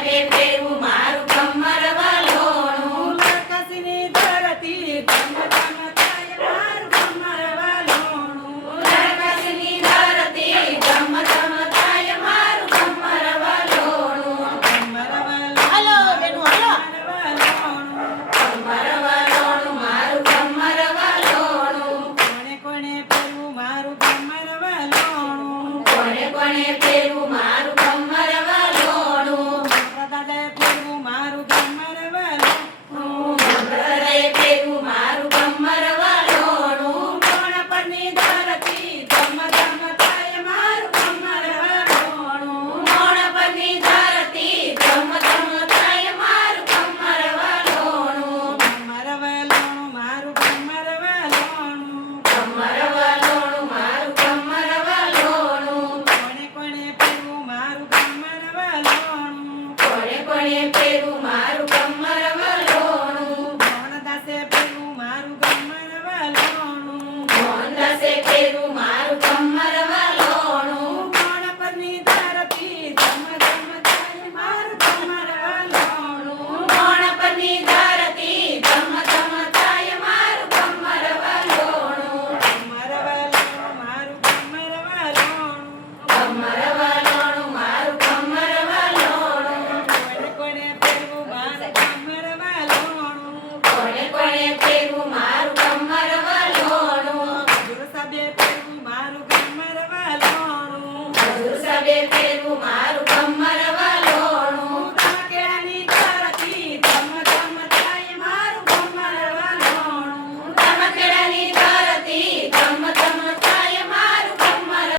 સબે ફેરવું મારું કમર વાલોણું લડકસીની ધરતી ધમ ધમ થાય મારું કમર વાલોણું લડકસની ધરતી ધમ ધમ થાય મારું કમર વાલોણું કમર હાલો બેનો હાલો કમર વાલોણું મારું કમર વાલોણું કોણે કોણે ફેરવું મારું કમર વાલોણું કોણે કોણે ફેરવું મારું કમર વાલોણું દાદાએ ફેરવું મારું કમર વાલોણું હૃદય ફેરવું મારું કમર વાલોણું કોણ પરની ધરતી ધમ ધમ થાય મારું કમર વાલોણું મોણ પરની ધરતી ધમ ધમ થાય મારું કમર વાલોણું કમર વાલોણું મારું કમર વાલોણું કમર વાલોણું મારું કમર વાલોણું કોણે કોણે ફેરવું મારું કમર વાલોણું કોણે કોણે ફેરવું મારું કમર વાલોણું મોહનદાસે ફેરવું મારું કમર વાલોણું મોહનદાસે ફેરવું મારું કમર વાલોણું કોણ પરની ધરતી ધમ ધમ થાય મારું કમર વાલોણું મોણ પરની ધરતી ધમ ધમ થાય મારું કમર વાલોણું કમર વાલોણું મારું કમર વાલોણું કમર વાલોણું મારું કમર વાલોણું કોણે કોણે ફેરવું મારું કમર વાલોણું કોણે કોણે ફેરવું મારું કમર વાલોણું ગુરુ સાબે ફેરવું મારું કમર વાલોણું હજુર સબે ફેરવું મારું